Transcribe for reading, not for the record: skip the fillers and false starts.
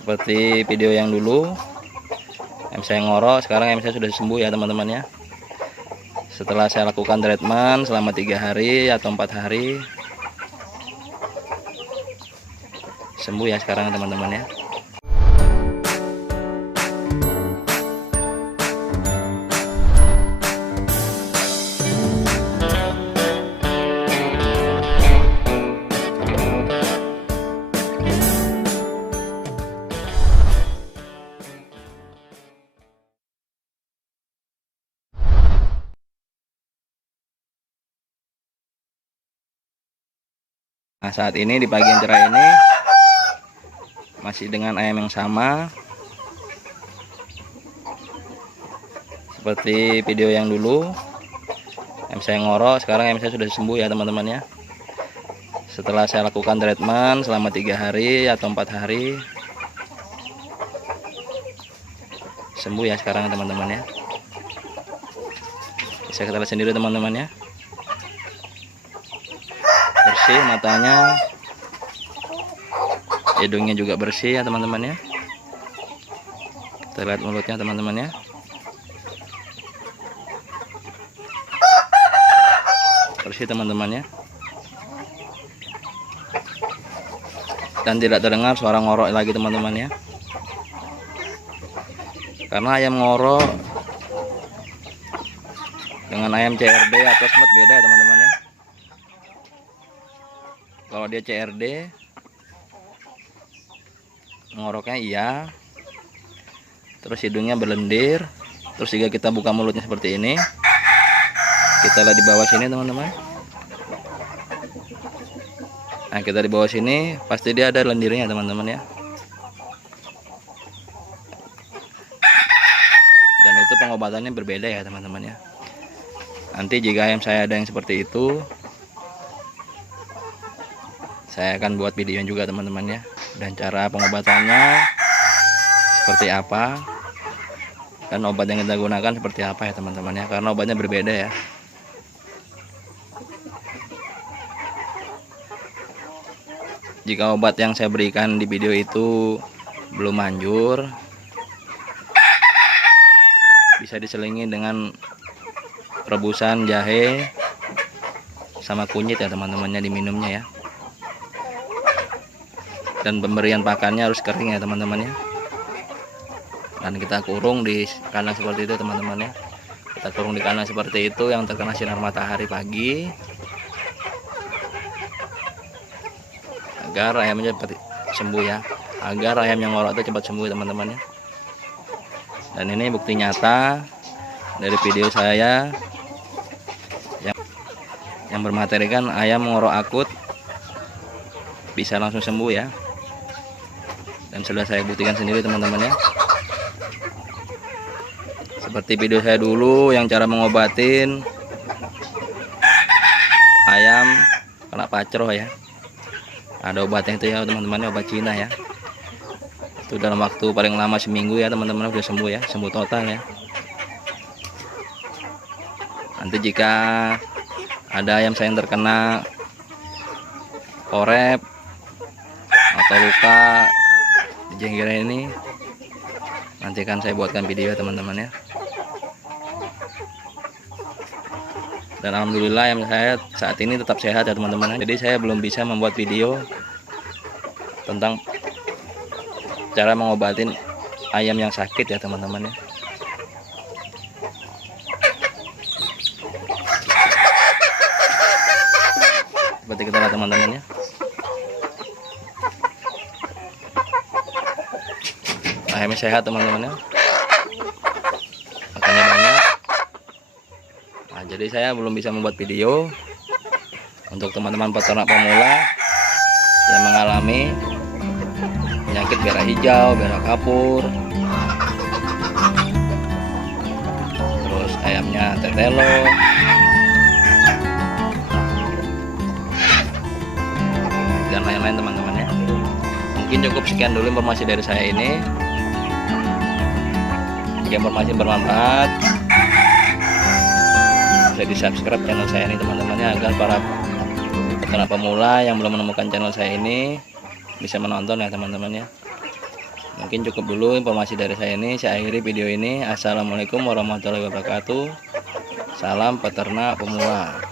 Seperti video yang dulu ayam saya ngorok, sekarang ayam saya sudah sembuh ya teman-teman ya. Setelah saya lakukan treatment selama 3 hari atau 4 hari, sembuh ya sekarang teman-teman ya. Nah, saat ini di pagi yang cerah ini masih dengan ayam yang sama seperti video yang dulu. Ayam saya ngorok, sekarang ayam saya sudah sembuh ya teman-teman ya. Setelah saya lakukan treatment selama 3 hari atau 4 hari, sembuh ya sekarang teman-teman ya. Bisa kita lihat sendiri teman-teman ya, bersih matanya, hidungnya juga bersih ya teman-teman ya. Kita lihat mulutnya teman-teman ya, bersih teman-teman ya, dan tidak terdengar suara ngorok lagi teman-teman ya. Karena ayam ngorok dengan ayam CRD atau smut beda ya teman-teman ya. Kalau dia CRD ngoroknya iya, terus hidungnya berlendir, terus jika kita buka mulutnya seperti ini, kita lihat di bawah sini teman-teman. Nah, kita di bawah sini pasti dia ada lendirnya teman-teman ya. Dan itu pengobatannya berbeda ya teman-teman ya. Nanti jika ayam saya ada yang seperti itu, saya akan buat video juga teman-teman ya, dan cara pengobatannya seperti apa, dan obat yang kita gunakan seperti apa ya teman-teman ya, karena obatnya berbeda ya. Jika obat yang saya berikan di video itu belum manjur, bisa diselingi dengan rebusan jahe sama kunyit ya teman-temannya, diminumnya ya. Dan pemberian pakannya harus kering ya teman-teman ya. Dan kita kurung di kandang seperti itu teman-teman ya. Kita kurung di kandang seperti itu yang terkena sinar matahari pagi, agar ayamnya cepat sembuh ya, agar ayam yang ngorok itu cepat sembuh teman-teman ya. Dan ini bukti nyata dari video saya yang bermaterikan ayam ngorok akut bisa langsung sembuh ya. Dan sudah saya buktikan sendiri teman-teman ya, seperti video saya dulu yang cara mengobatin ayam kena pacroh ya. Ada obatnya itu ya teman-teman, obat Cina ya. Itu dalam waktu paling lama seminggu ya teman-teman, sudah sembuh ya, sembuh total ya. Nanti jika ada ayam saya yang terkena korep atau luka di jenggiran ini, nanti kan saya buatkan video teman-teman ya. Dan alhamdulillah ayam saya saat ini tetap sehat ya teman-teman. Jadi saya belum bisa membuat video tentang cara mengobatin ayam yang sakit ya teman-teman ya. Seperti kita lihat teman-teman ya, ayamnya sehat teman-teman ya, makannya banyak. Nah, jadi saya belum bisa membuat video untuk teman-teman peternak pemula yang mengalami penyakit berak hijau, berak kapur, terus ayamnya tetelo, dan lain-lain teman-teman ya. Mungkin cukup sekian dulu informasi dari saya ini. Jika informasi bermanfaat, bisa di subscribe channel saya ini teman-teman ya, agar para peternak pemula yang belum menemukan channel saya ini bisa menonton ya teman-teman ya. Mungkin cukup dulu informasi dari saya ini. Saya akhiri video ini. Assalamualaikum warahmatullahi wabarakatuh. Salam peternak pemula.